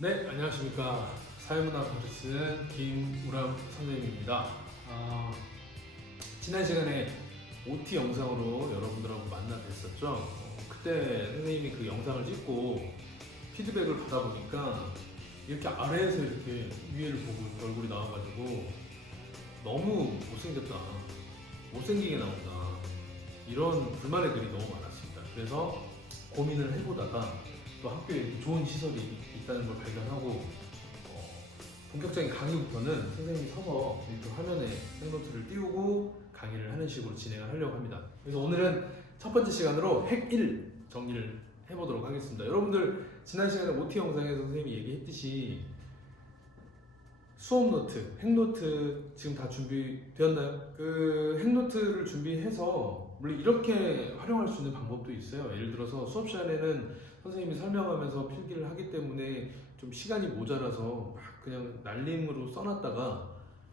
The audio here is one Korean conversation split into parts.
네, 안녕하십니까. 사회문화 가르치는 김우람 선생님입니다. 지난 시간에 OT 영상으로 여러분들하고 만나 뵀었죠. 그때 선생님이 그 영상을 찍고 피드백을 받아보니까 이렇게 아래에서 이렇게 위에를 보고 얼굴이 나와가지고 너무 못생겼다, 못생기게 나온다, 이런 불만의 글이 너무 많았습니다. 그래서 고민을 해보다가 또 학교에 이렇게 좋은 시설이 있다는 걸 발견하고 본격적인 강의부터는 선생님이 서서 이렇게 화면에 핵노트를 띄우고 강의를 하는 식으로 진행을 하려고 합니다. 그래서 오늘은 첫 번째 시간으로 핵 1 정리를 해보도록 하겠습니다. 여러분들 지난 시간에 OT 영상에서 선생님이 얘기했듯이 수업 노트, 핵노트 지금 다 준비되었나요? 그 핵노트를 준비해서 물론 이렇게 활용할 수 있는 방법도 있어요. 예를 들어서 수업 시간에는 선생님이 설명하면서 필기를 하기 때문에 좀 시간이 모자라서 막 그냥 날림으로 써놨다가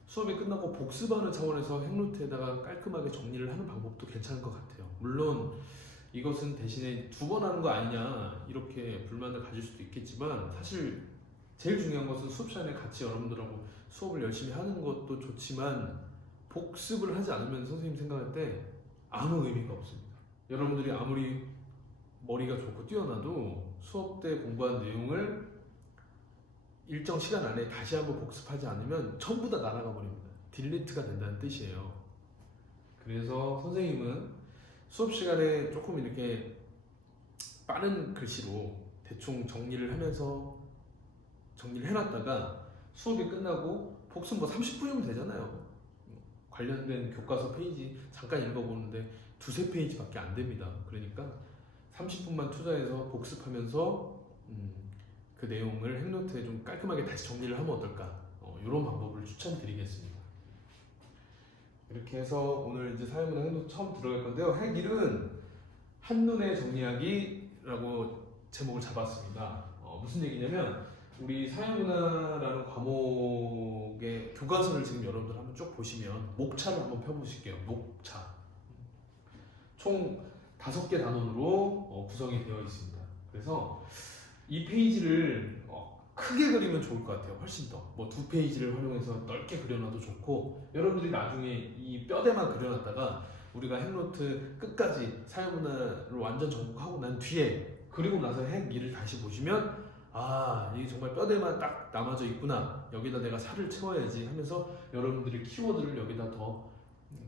수업이 끝나고 복습하는 차원에서 핵노트에다가 깔끔하게 정리를 하는 방법도 괜찮을 것 같아요. 물론 이것은 대신에 두 번 하는 거 아니냐 이렇게 불만을 가질 수도 있겠지만 사실 제일 중요한 것은 수업 시간에 같이 여러분들하고 수업을 열심히 하는 것도 좋지만 복습을 하지 않으면 선생님 생각할 때 아무 의미가 없습니다. 여러분들이 아무리 머리가 좋고 뛰어나도 수업 때 공부한 내용을 일정 시간 안에 다시 한번 복습하지 않으면 전부 다 날아가 버립니다. 딜리트가 된다는 뜻이에요. 그래서 선생님은 수업 시간에 조금 이렇게 빠른 글씨로 대충 정리를 하면서 정리를 해놨다가 수업이 끝나고 복습 뭐 30분이면 되잖아요. 관련된 교과서 페이지 잠깐 읽어보는데 두세 페이지밖에 안 됩니다. 그러니까 30분만 투자해서 복습하면서 그 내용을 핵노트에 좀 깔끔하게 다시 정리를 하면 어떨까, 이런 방법을 추천드리겠습니다. 이렇게 해서 오늘 이제 사회문화 핵노트 처음 들어갈 건데요. 핵 1은 한눈에 정리하기라고 제목을 잡았습니다. 무슨 얘기냐면 우리 사회문화라는 과목의 교과서를 지금 여러분들 한번 쭉 보시면 목차를 한번 펴보실게요. 목차 총 5개 단원으로 구성이 되어 있습니다. 그래서 이 페이지를 크게 그리면 좋을 것 같아요. 훨씬 더 뭐 2페이지를 활용해서 넓게 그려놔도 좋고, 여러분들이 나중에 이 뼈대만 그려놨다가 우리가 핵노트 끝까지 사회문화를 완전 정복하고 난 뒤에 그리고 나서 핵 2를 다시 보시면 이게 정말 뼈대만 딱 남아져 있구나, 여기다 내가 살을 채워야지 하면서 여러분들이 키워드를 여기다 더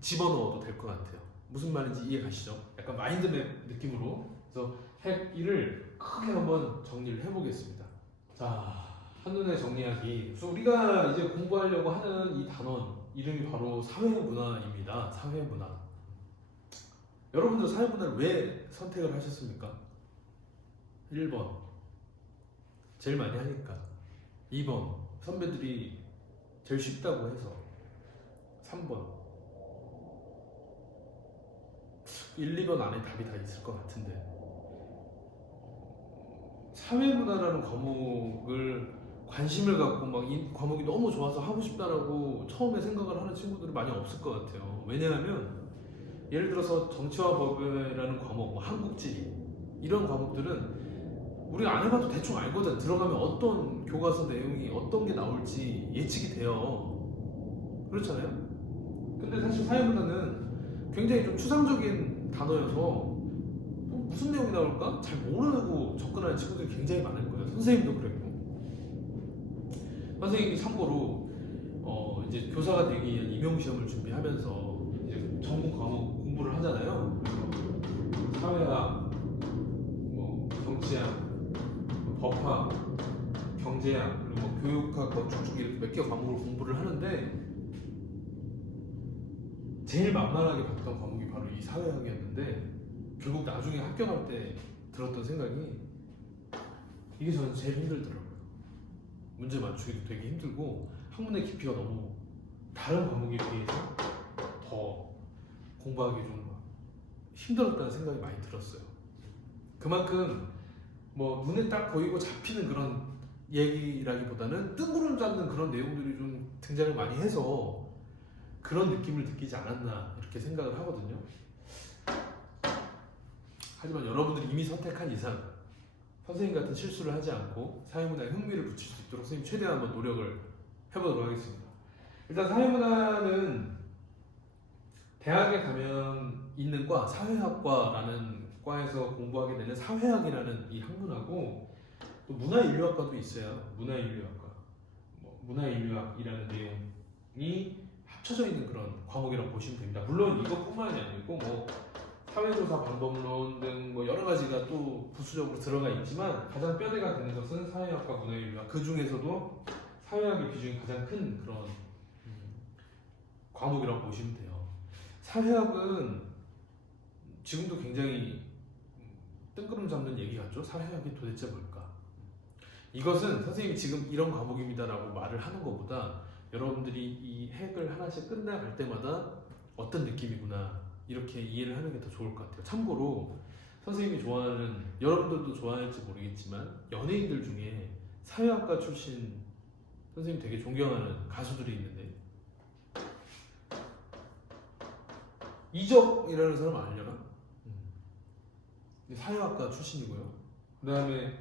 집어넣어도 될 것 같아요. 무슨 말인지 이해 가시죠? 약간 마인드맵 느낌으로. 그래서 핵 1을 크게 한번 정리를 해보겠습니다. 자, 한눈에 정리하기. 그래서 우리가 이제 공부하려고 하는 이 단원 이름이 바로 사회문화입니다. 사회문화. 여러분들 사회문화를 왜 선택을 하셨습니까? 1번 제일 많이 하니까, 2번 선배들이 제일 쉽다고 해서, 3번 1, 2번 안에 답이 다 있을 것 같은데, 사회문화라는 과목을 관심을 갖고 막 이 과목이 너무 좋아서 하고 싶다라고 처음에 생각을 하는 친구들이 많이 없을 것 같아요. 왜냐하면 예를 들어서 정치와 법이라는 과목, 뭐 한국지리 이런 과목들은 우리가 안 해봐도 대충 알거든. 들어가면 어떤 교과서 내용이 어떤 게 나올지 예측이 돼요. 그렇잖아요? 근데 사실 사회문화는 굉장히 좀 추상적인 단어여서 무슨 내용이 나올까? 잘 모르고 접근하는 친구들이 굉장히 많을 거예요. 선생님도 그랬고. 선생님이 참고로 이제 교사가 되기 위한 임용시험을 준비하면서 이제 전공 과목 공부를 하잖아요. 그래서 사회학, 뭐 정치학, 법학, 경제학, 그리고 뭐 교육학, 뭐 쭉쭉 이렇게 몇 개 과목을 공부를 하는데 제일 만만하게 봤던 과목이 바로 이 사회학이었는데, 결국 나중에 합격할 때 들었던 생각이 이게 저는 제일 힘들더라고요. 문제 맞추기도 되게 힘들고 학문의 깊이가 너무 다른 과목에 비해서 더 공부하기 좀 힘들었다는 생각이 많이 들었어요. 그만큼 뭐 눈에 딱 보이고 잡히는 그런 얘기라기보다는 뜬구름 잡는 그런 내용들이 좀 등장을 많이 해서 그런 느낌을 느끼지 않았나 이렇게 생각을 하거든요. 하지만 여러분들이 이미 선택한 이상 선생님 같은 실수를 하지 않고 사회문화에 흥미를 붙일 수 있도록 선생님 최대한 한번 노력을 해보도록 하겠습니다. 일단 사회문화는 대학에 가면 있는 과 사회학과라는 과에서 공부하게 되는 사회학이라는 이 학문하고 또 문화인류학과도 있어요. 문화인류학과, 문화인류학이라는 내용이 합쳐져 있는 그런 과목이라고 보시면 됩니다. 물론 이것뿐만이 아니고 사회조사 방법론 등 여러 가지가 또 부수적으로 들어가 있지만 가장 뼈대가 되는 것은 사회학과, 문화인류학. 그 중에서도 사회학의 비중이 가장 큰 그런 과목이라고 보시면 돼요. 사회학은 지금도 굉장히 뜬구름 잡는 얘기 같죠? 사회학이 도대체 뭘까? 이것은 선생님이 지금 이런 과목입니다라고 말을 하는 것보다 여러분들이 이 핵을 하나씩 끝나갈 때마다 어떤 느낌이구나 이렇게 이해를 하는 게 더 좋을 것 같아요. 참고로 선생님이 좋아하는, 여러분들도 좋아할지 모르겠지만 연예인들 중에 사회학과 출신 선생님 되게 존경하는 가수들이 있는데 이적이라는 사람 아니려나? 사회학과 출신이고요. 그 다음에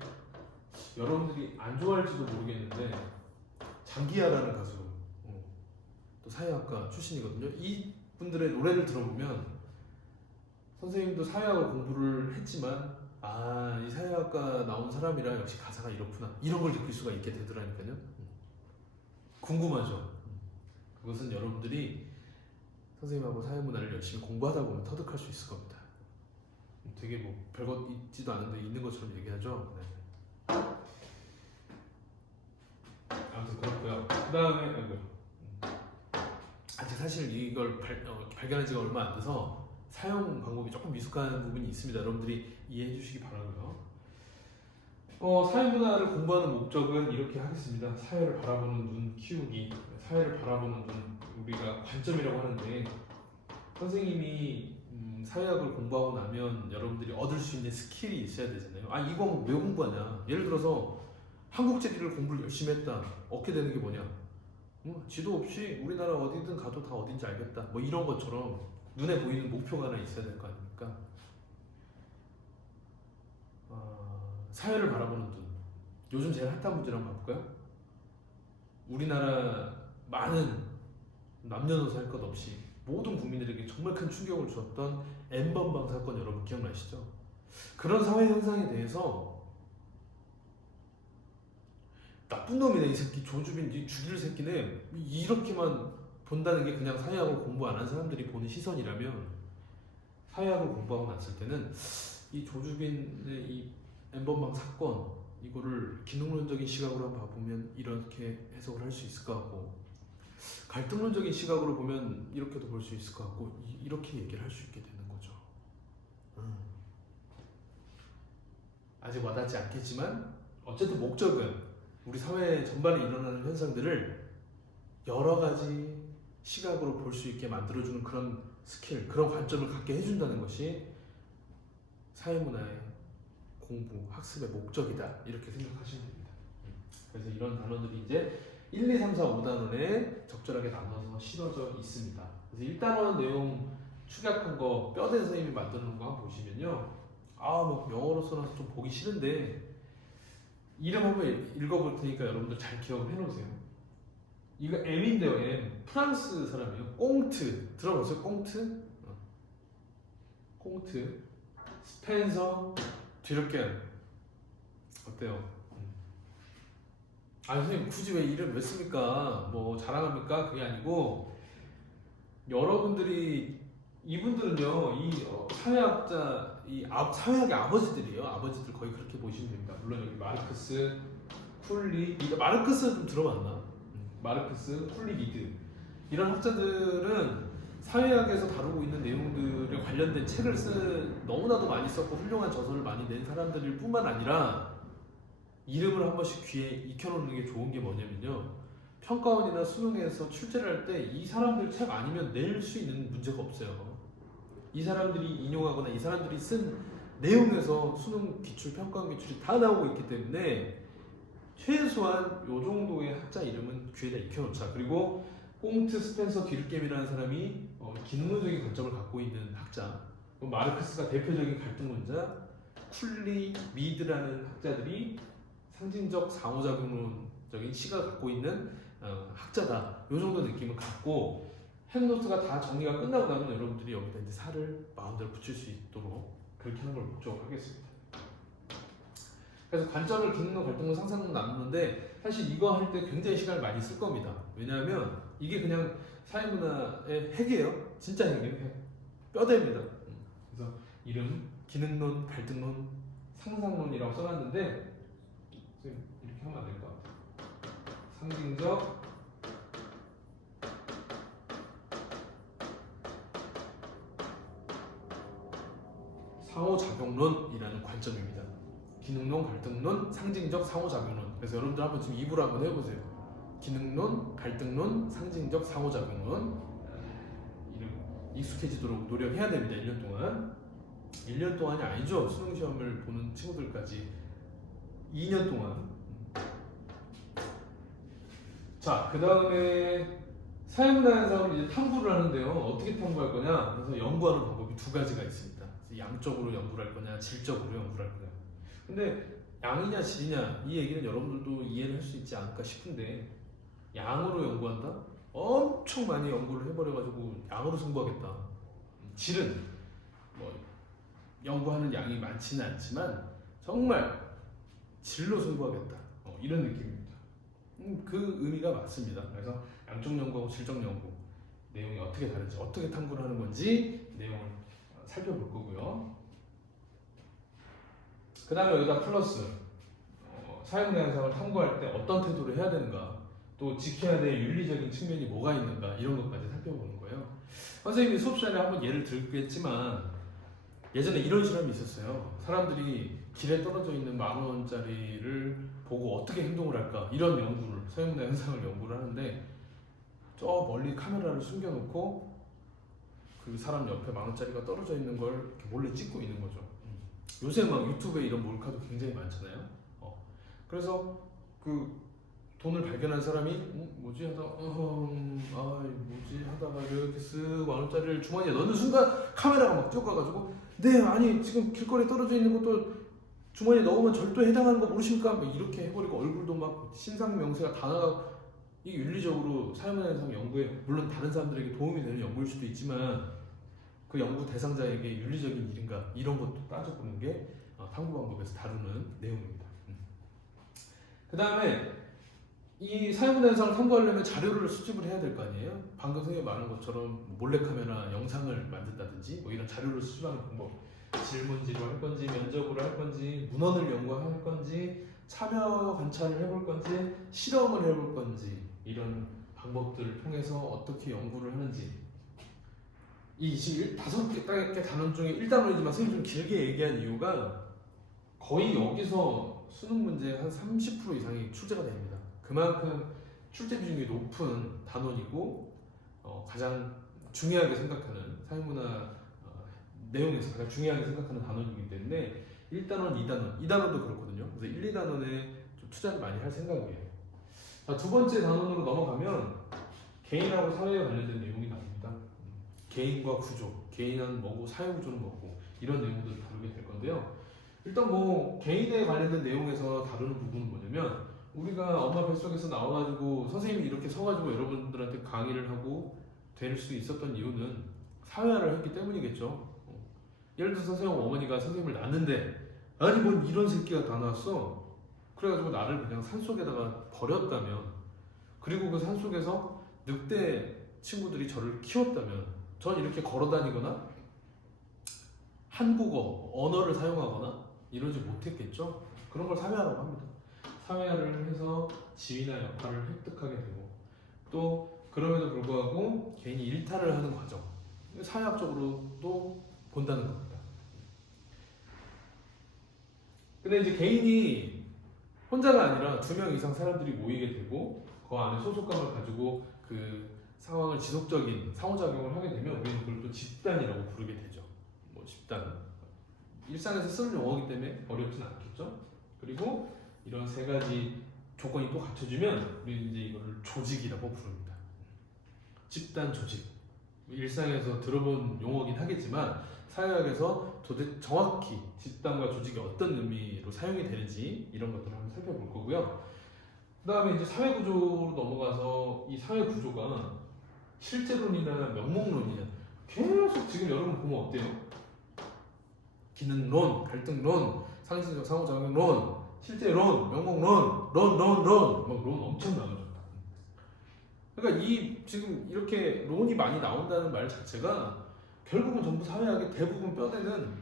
여러분들이 안 좋아할지도 모르겠는데 장기하라는 가수 또 사회학과 출신이거든요. 이 분들의 노래를 들어보면 선생님도 사회학을 공부를 했지만 이 사회학과 나온 사람이라 역시 가사가 이렇구나 이런 걸 느낄 수가 있게 되더라니까요. 궁금하죠? 그것은 여러분들이 선생님하고 사회문화를 열심히 공부하다 보면 터득할 수 있을 겁니다. 되게 별것 있지도 않은데 있는 것처럼 얘기하죠. 네. 아무튼 그렇고요. 그 다음에 아직 사실 이걸 발견한 지가 얼마 안 돼서 사용 방법이 조금 미숙한 부분이 있습니다. 여러분들이 이해해 주시기 바라고요. 사회문화를 공부하는 목적은 이렇게 하겠습니다. 사회를 바라보는 눈 키우기. 사회를 바라보는 눈, 우리가 관점이라고 하는데 선생님이 사회학을 공부하고 나면 여러분들이 얻을 수 있는 스킬이 있어야 되잖아요. 이거 왜 공부하냐? 예를 들어서 한국제리를 공부를 열심히 했다. 얻게 되는 게 뭐냐? 지도 없이 우리나라 어디든 가도 다 어딘지 알겠다. 이런 것처럼 눈에 보이는 목표가 하나 있어야 될 거 아닙니까? 사회를 바라보는 눈. 요즘 제일 핫한 문제를 한번 볼까요? 우리나라 많은 남녀노소 할 것 없이 모든 국민들에게 정말 큰 충격을 주었던 N번방 사건 여러분 기억나시죠? 그런 사회 현상에 대해서 나쁜 놈이네 이 새끼, 조주빈 이 죽일 새끼네, 이렇게만 본다는 게 그냥 사회학을 공부 안 한 사람들이 보는 시선이라면 사회학을 공부하고 났을 때는 이 조주빈의 이 N번방 사건 이거를 기능론적인 시각으로 한번 봐보면 이렇게 해석을 할 수 있을 것 같고, 갈등론적인 시각으로 보면 이렇게도 볼 수 있을 것 같고, 이렇게 얘기를 할 수 있게 되는 거죠. 아직 와닿지 않겠지만 어쨌든 목적은 우리 사회 전반에 일어나는 현상들을 여러 가지 시각으로 볼 수 있게 만들어주는 그런 스킬, 그런 관점을 갖게 해준다는 것이 사회문화의 공부, 학습의 목적이다, 이렇게 생각하시면 됩니다. 그래서 이런 단어들이 이제 1, 2, 3, 4, 5단원에 적절하게 나눠서 실어져 있습니다. 그래서 1단원 내용 축약한 거 뼈대 선생님이 만드는 거 한번 보시면요, 영어로 써놔서 좀 보기 싫은데 이름 한번 읽어볼 테니까 여러분들 잘 기억을 해놓으세요. 이거 M인데요, M. 프랑스 사람이에요. 꽁트 들어봤어요? 꽁트? 꽁트. 스펜서 뒤르켄. 어때요? 선생님 굳이 왜 이름 왜 씁니까? 자랑합니까? 그게 아니고 여러분들이, 이분들은요 이 사회학자, 사회학의 아버지들이에요. 아버지들 거의 그렇게 보시면 됩니다. 물론 여기 마르크스, 쿨리, 마르크스 좀 들어봤나? 마르크스, 쿨리, 미드, 이런 학자들은 사회학에서 다루고 있는 내용들에 관련된 책을 너무나도 많이 썼고 훌륭한 저서를 많이 낸 사람들일 뿐만 아니라 이름을 한 번씩 귀에 익혀놓는 게 좋은 게 뭐냐면요, 평가원이나 수능에서 출제를 할 때 이 사람들 책 아니면 낼 수 있는 문제가 없어요. 이 사람들이 인용하거나 이 사람들이 쓴 내용에서 수능 기출, 평가원 기출이 다 나오고 있기 때문에 최소한 요 정도의 학자 이름은 귀에다 익혀놓자. 그리고 꽁트, 스펜서, 뒤르겜이라는 사람이 기능론적인 관점을 갖고 있는 학자, 마르크스가 대표적인 갈등론자, 쿨리, 미드라는 학자들이 상징적 상호작용론적인 시가 갖고 있는 학자다. 이 정도 느낌을 갖고 핵노트가 다 정리가 끝나고 나면 여러분들이 여기다 이제 살을 마음대로 붙일 수 있도록 그렇게 하는 걸 목적으로 하겠습니다. 그래서 관점을 기능론, 갈등론, 상상론 나누는데 사실 이거 할 때 굉장히 시간을 많이 쓸 겁니다. 왜냐하면 이게 그냥 사회문화의 핵이에요. 진짜 핵이에요. 핵. 뼈대입니다. 그래서 이름 기능론, 갈등론, 상상론이라고 써놨는데 이렇게 하면 안 될 것 같아요. 상징적 상호작용론이라는 관점입니다. 기능론, 갈등론, 상징적 상호작용론. 그래서 여러분들 한번 지금 입으로 한번 해보세요. 기능론, 갈등론, 상징적 상호작용론. 이름 익숙해지도록 노력해야 됩니다. 1년 동안. 1년 동안이 아니죠. 수능시험을 보는 친구들까지 2년 동안. 자, 그 다음에 사회문화 현상을 이제 탐구를 하는데요. 어떻게 탐구할 거냐? 그래서 연구하는 방법이 두 가지가 있습니다. 양적으로 연구를 할 거냐, 질적으로 연구를 할 거냐. 근데 양이냐 질이냐 이 얘기는 여러분들도 이해를 할 수 있지 않을까 싶은데 양으로 연구한다? 엄청 많이 연구를 해버려가지고 양으로 승부하겠다. 질은 뭐 연구하는 양이 많지는 않지만 정말 질로 승부하겠다. 이런 느낌입니다. 그 의미가 맞습니다. 그래서 양적 연구하고 질적 연구 내용이 어떻게 다른지, 어떻게 탐구를 하는 건지 내용을 살펴볼 거고요. 그 다음에 여기다 플러스 사회문화 현상을 탐구할 때 어떤 태도를 해야 되는가, 또 지켜야 될 윤리적인 측면이 뭐가 있는가, 이런 것까지 살펴보는 거예요. 선생님이 수업 시간에 한번 예를 들겠지만 예전에 이런 실험이 있었어요. 사람들이 길에 떨어져 있는 10,000원짜리를 보고 어떻게 행동을 할까, 이런 연구를, 사회문화 현상을 연구를 하는데 저 멀리 카메라를 숨겨놓고 그 사람 옆에 10,000원짜리가 떨어져 있는 걸 이렇게 몰래 찍고 있는 거죠. 요새 막 유튜브에 이런 몰카도 굉장히 많잖아요. 그래서 그 돈을 발견한 사람이 뭐지 하다가 뭐지 하다가 이렇게 쓱 10,000원짜리를 주머니에 넣는 순간 카메라가 막 뛰어가가지고 네 아니 지금 길거리에 떨어져 있는 것도 주머니에 넣으면 절도에 해당하는 거 모르십니까? 막 이렇게 해버리고 얼굴도 막 신상 명세가 다 나가고. 이게 윤리적으로 사회문화 현상 연구에 물론 다른 사람들에게 도움이 되는 연구일 수도 있지만 그 연구 대상자에게 윤리적인 일인가 이런 것도 따져보는 게 탐구 방법에서 다루는 내용입니다. 그 다음에 이 사회문화 현상을 탐구하려면 자료를 수집을 해야 될 거 아니에요? 방금 선생님이 말한 것처럼 몰래카메라 영상을 만든다든지 뭐 이런 자료를 수집하는 방법, 질문지로 할 건지 면접으로 할 건지 문헌을 연구할 건지 참여 관찰을 해볼 건지 실험을 해볼 건지 이런 방법들을 통해서 어떻게 연구를 하는지, 이 지금 5개 단원 중에 1단원이지만 선생님 좀 길게 얘기한 이유가 거의 여기서 수능 문제 한 30% 이상이 출제가 됩니다. 그만큼 출제 비중이 높은 단원이고 가장 중요하게 생각하는 사회문화 내용에서 가장 중요하게 생각하는 단원이기 때문에 1단원, 2단원도 그렇거든요. 그래서 1, 2단원에 좀 투자를 많이 할 생각이에요. 자, 두 번째 단원으로 넘어가면 개인하고 사회에 관련된 내용이 나옵니다. 개인과 구조, 개인은 뭐고 사회 구조는 뭐고 이런 내용들을 다루게 될 건데요. 일단 뭐 개인에 관련된 내용에서 다루는 부분은 뭐냐면 우리가 엄마 뱃속에서 나와가지고 선생님이 이렇게 서가지고 여러분들한테 강의를 하고 될 수 있었던 이유는 사회화를 했기 때문이겠죠. 예를 들어서 선생님 어머니가 선생님을 낳는데 아니 뭔 이런 새끼가 다 나왔어. 그래가지고 나를 그냥 산속에다가 버렸다면, 그리고 그 산속에서 늑대 친구들이 저를 키웠다면 전 이렇게 걸어다니거나 한국어, 언어를 사용하거나 이러지 못했겠죠. 그런 걸 사회화라고 합니다. 사회화를 해서 지위나 역할을 획득하게 되고 또 그럼에도 불구하고 개인이 일탈을 하는 과정, 사회학적으로도 본다는 겁니다. 근데 이제 개인이 혼자가 아니라 2명 이상 사람들이 모이게 되고 그 안에 소속감을 가지고 그 상황을 지속적인 상호작용을 하게 되면 우리는 그걸 또 집단이라고 부르게 되죠. 뭐 집단, 일상에서 쓰는 용어이기 때문에 어렵진 않겠죠. 그리고 이런 3가지 조건이 또 갖춰지면 우리는 이제 이거를 조직이라고 부릅니다. 집단 조직. 일상에서 들어본 용어긴 하겠지만 사회학에서 도대체 정확히 집단과 조직이 어떤 의미로 사용이 되는지 이런 것들을 한번 살펴볼 거고요. 그 다음에 이제 사회구조로 넘어가서 이 사회구조가 실제론이나 명목론이냐 계속 지금 여러분 보면 어때요? 기능론, 갈등론, 상식적 상호작용론, 실제론, 명목론, 막 론 엄청 나오죠. 그러니까 이 지금 이렇게 론이 많이 나온다는 말 자체가 결국은 전부 사회학의 대부분 뼈대는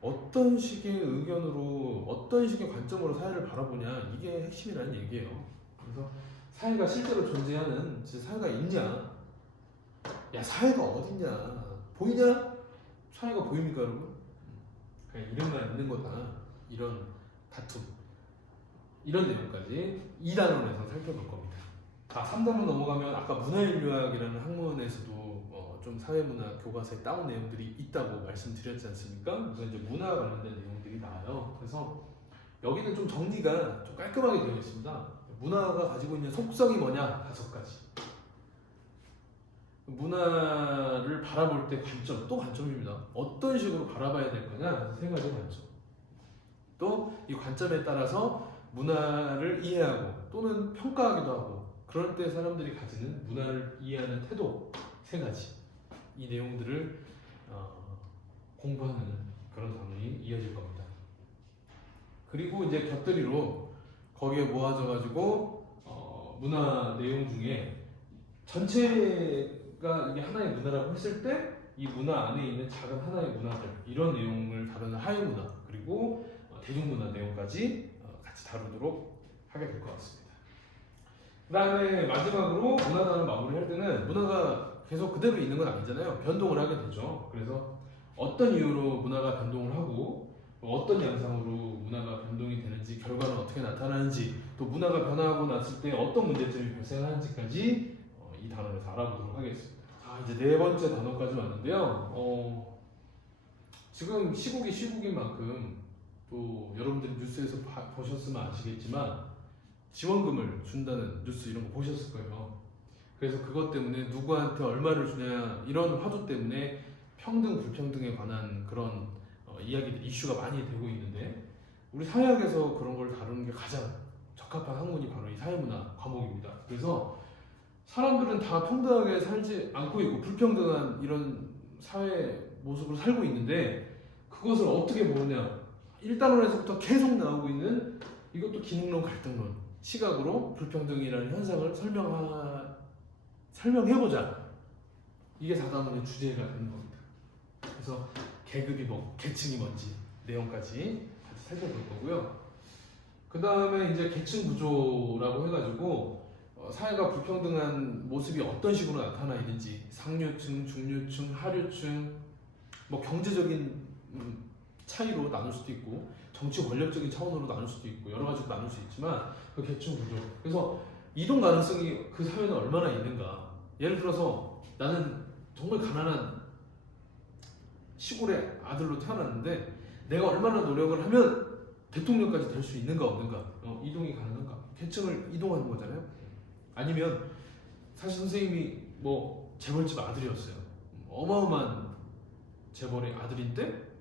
어떤 식의 의견으로 어떤 식의 관점으로 사회를 바라보냐 이게 핵심이라는 얘기예요. 그래서 사회가 실제로 존재하는 사회가 있냐? 야 사회가 어딨냐? 보이냐? 사회가 보입니까 여러분? 그냥 이름만 있는 거다. 이런 다툼 이런 내용까지 2단원에서 살펴볼 겁니다. 3단원 넘어가면 아까 문화인류학이라는 학문에서도 좀 사회문화 교과서에 따온 내용들이 있다고 말씀드렸지 않습니까? 그래서 이제 문화 관련된 내용들이 나와요. 그래서 여기는 좀 정리가 좀 깔끔하게 되어 있습니다. 문화가 가지고 있는 속성이 뭐냐? 5가지. 문화를 바라볼 때 관점, 또 관점입니다. 어떤 식으로 바라봐야 될 거냐? 3가지 관점. 또 이 관점에 따라서 문화를 이해하고 또는 평가하기도 하고 그럴 때 사람들이 가지는 문화를 이해하는 태도 3가지. 이 내용들을 공부하는 그런 단원이 이어질 겁니다. 그리고 이제 곁들이로 거기에 모아져가지고 문화 내용 중에 전체가 이게 하나의 문화라고 했을 때 이 문화 안에 있는 작은 하나의 문화들 이런 내용을 다루는 하위 문화 그리고 대중문화 내용까지 같이 다루도록 하게 될 것 같습니다. 그 다음에 마지막으로 문화단을 마무리할 때는 문화가 계속 그대로 있는 건 아니잖아요. 변동을 하게 되죠. 그래서 어떤 이유로 문화가 변동을 하고 어떤 양상으로 문화가 변동이 되는지 결과는 어떻게 나타나는지 또 문화가 변화하고 났을 때 어떤 문제점이 발생하는지까지 이 단원에서 알아보도록 하겠습니다. 자 이제 4번째 단원까지 왔는데요. 지금 시국이 시국인 만큼 또 여러분들이 뉴스에서 보셨으면 아시겠지만 지원금을 준다는 뉴스 이런 거 보셨을 거예요. 그래서 그것 때문에 누구한테 얼마를 주냐 이런 화두 때문에 평등 불평등에 관한 그런 이야기들 이슈가 많이 되고 있는데 우리 사회학에서 그런 걸 다루는 게 가장 적합한 학문이 바로 이 사회문화 과목입니다. 그래서 사람들은 다 평등하게 살지 않고 있고 불평등한 이런 사회 모습으로 살고 있는데 그것을 어떻게 보느냐 1단원에서부터 계속 나오고 있는 이것도 기능론 갈등론 시각으로 불평등이라는 현상을 설명해보자. 이게 4단원의 주제가 되는 겁니다. 그래서 계급이 뭐, 계층이 뭔지 내용까지 같이 살펴볼 거고요. 그 다음에 이제 계층 구조라고 해가지고 사회가 불평등한 모습이 어떤 식으로 나타나 있는지 상류층, 중류층, 하류층 뭐 경제적인 차이로 나눌 수도 있고 정치 권력적인 차원으로 나눌 수도 있고 여러 가지로 나눌 수 있지만 그 계층 구조 그래서 이동 가능성이 그 사회는 얼마나 있는가 예를 들어서 나는 정말 가난한 시골의 아들로 태어났는데 내가 얼마나 노력을 하면 대통령까지 될 수 있는가 없는가 이동이 가능한가 계층을 이동하는 거잖아요. 아니면 사실 선생님이 뭐 재벌집 아들이었어요. 어마어마한 재벌의 아들인데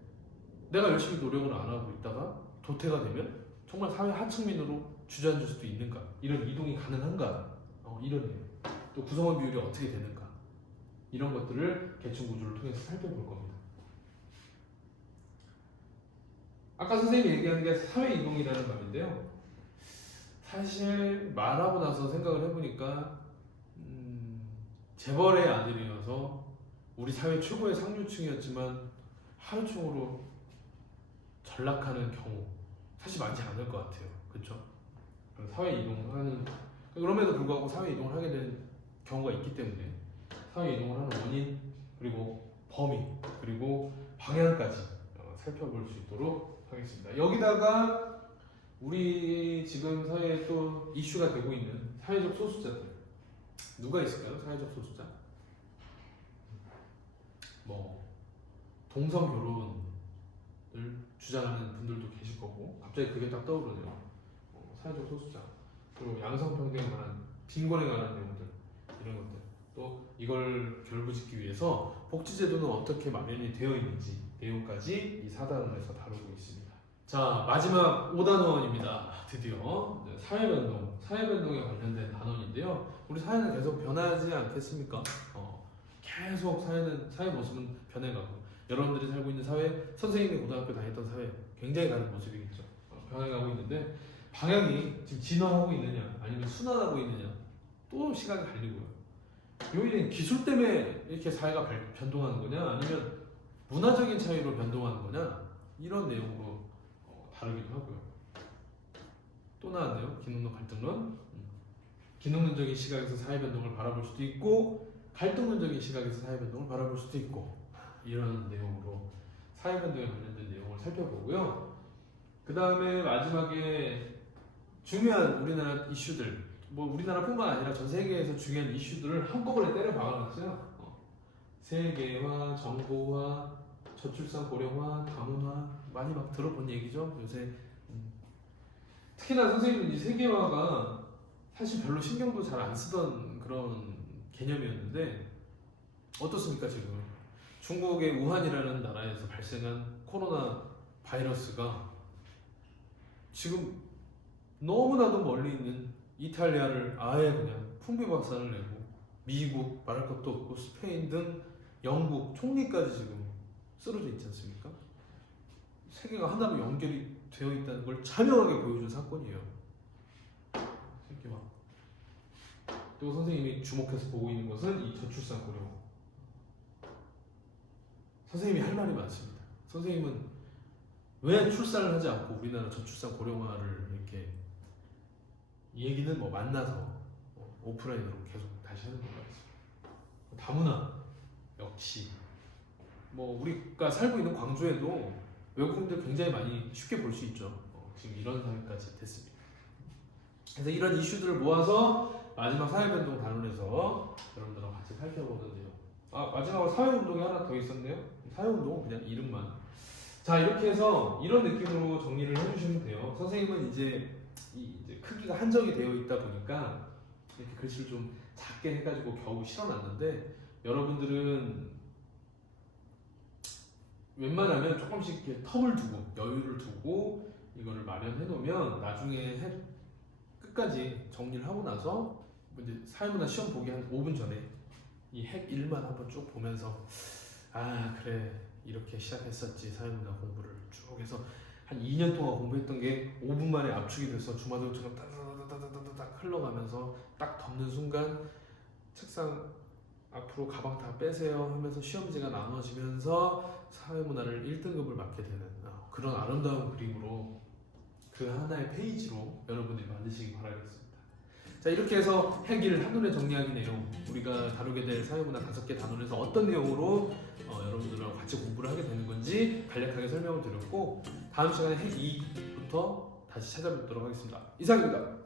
내가 열심히 노력을 안 하고 있다가 도태가 되면 정말 사회 하층민으로 주저앉을 수도 있는가 이런 이동이 가능한가 이런 또 구성원 비율이 어떻게 되는가 이런 것들을 계층 구조를 통해서 살펴볼 겁니다. 아까 선생님이 얘기한 게 사회 이동이라는 말인데요. 사실 말하고 나서 생각을 해보니까 재벌의 아들이어서 우리 사회 최고의 상류층이었지만 하류층으로 전락하는 경우 사실 많지 않을 것 같아요. 그렇죠? 사회 이동하는 그럼에도 불구하고 사회 이동을 하게 된 경우가 있기 때문에 사회 이동을 하는 원인 그리고 범위 그리고 방향까지 살펴볼 수 있도록 하겠습니다. 여기다가 우리 지금 사회에 또 이슈가 되고 있는 사회적 소수자들 누가 있을까요? 사회적 소수자? 뭐 동성 결혼을 주장하는 분들도 계실 거고 갑자기 그게 딱 떠오르네요. 사회적 소수자 그리고 양성평등에 관한 빈곤에 관한 내용들 이런 것들 또 이걸 결부짓기 위해서 복지제도는 어떻게 마련이 되어 있는지 내용까지 이 4단원에서 다루고 있습니다. 자, 마지막 5단원입니다. 드디어 사회변동, 사회변동에 관련된 단원인데요. 우리 사회는 계속 변하지 않겠습니까? 계속 사회 모습은 변해가고 여러분들이 살고 있는 사회, 선생님이 고등학교 다녔던 사회 굉장히 다른 모습이겠죠. 변해가고 있는데 방향이 지금 진화하고 있느냐 아니면 순환하고 있느냐 또 시각이 갈리고요. 요일은 기술 때문에 이렇게 사회가 변동하는 거냐 아니면 문화적인 차이로 변동하는 거냐 이런 내용으로 다루기도 하고요. 또 나왔네요. 기능론 갈등론. 기능론적인 시각에서 사회 변동을 바라볼 수도 있고 갈등론적인 시각에서 사회 변동을 바라볼 수도 있고 이런 내용으로 사회 변동에 관련된 내용을 살펴보고요. 그 다음에 마지막에 중요한 우리나라 이슈들, 뭐 우리나라뿐만 아니라 전 세계에서 중요한 이슈들을 한꺼번에 때려 박아놨어요. 세계화, 정보화, 저출산 고령화, 다문화 많이 막 들어본 얘기죠 요새. 특히나 선생님은 이 세계화가 사실 별로 신경도 잘 안 쓰던 그런 개념이었는데 어떻습니까 지금? 중국의 우한이라는 나라에서 발생한 코로나 바이러스가 지금 너무나도 멀리 있는 이탈리아를 아예 그냥 풍비박산을 내고 미국 말할 것도 없고 스페인 등 영국 총리까지 지금 쓰러져 있지 않습니까? 세계가 하나로 연결이 되어 있다는 걸 자명하게 보여준 사건이에요. 세계화. 또 선생님이 주목해서 보고 있는 것은 이 저출산 고령. 선생님이 할 말이 많습니다. 선생님은 왜 출산을 하지 않고 우리나라 저출산 고령화를 이렇게 이 얘기는 뭐 만나서 오프라인으로 계속 다시 하는 건가요? 다문화 역시 뭐 우리가 살고 있는 광주에도 외국인들 굉장히 많이 쉽게 볼 수 있죠. 지금 이런 상황까지 됐습니다. 그래서 이런 이슈들을 모아서 마지막 사회변동 단원에서 여러분들하고 같이 살펴보는데요. 마지막으로 사회운동이 하나 더 있었네요. 사회운동은 그냥 이름만. 자, 이렇게 해서 이런 느낌으로 정리를 해주시면 돼요. 선생님은 이제 크기가 한정이 되어 있다 보니까 이렇게 글씨를 좀 작게 해가지고 겨우 실어놨는데 여러분들은 웬만하면 조금씩 이렇게 텀을 두고 여유를 두고 이거를 마련해 놓으면 나중에 끝까지 정리를 하고 나서 이제 사회문화 시험 보기 한 5분 전에 이 핵 1만 한번 쭉 보면서 그래 이렇게 시작했었지 사회문화 공부를 쭉 해서 한 2년 동안 공부했던 게 5분 만에 압축이 돼서 주마등처럼 따다다다다다닥 흘러가면서 딱 덮는 순간 책상 앞으로 가방 다 빼세요 하면서 시험지가 나눠지면서 사회문화를 1등급을 맞게 되는 그런 아름다운 그림으로 그 하나의 페이지로 여러분들이 만드시기 바라겠습니다. 자, 이렇게 해서 핵일 한눈에 정리하기 내용 우리가 다루게 될 사회문화 5개 단원에서 어떤 내용으로 여러분들과 같이 공부를 하게 되는 건지 간략하게 설명을 드렸고 다음 시간에 핵 2부터 다시 찾아뵙도록 하겠습니다. 이상입니다.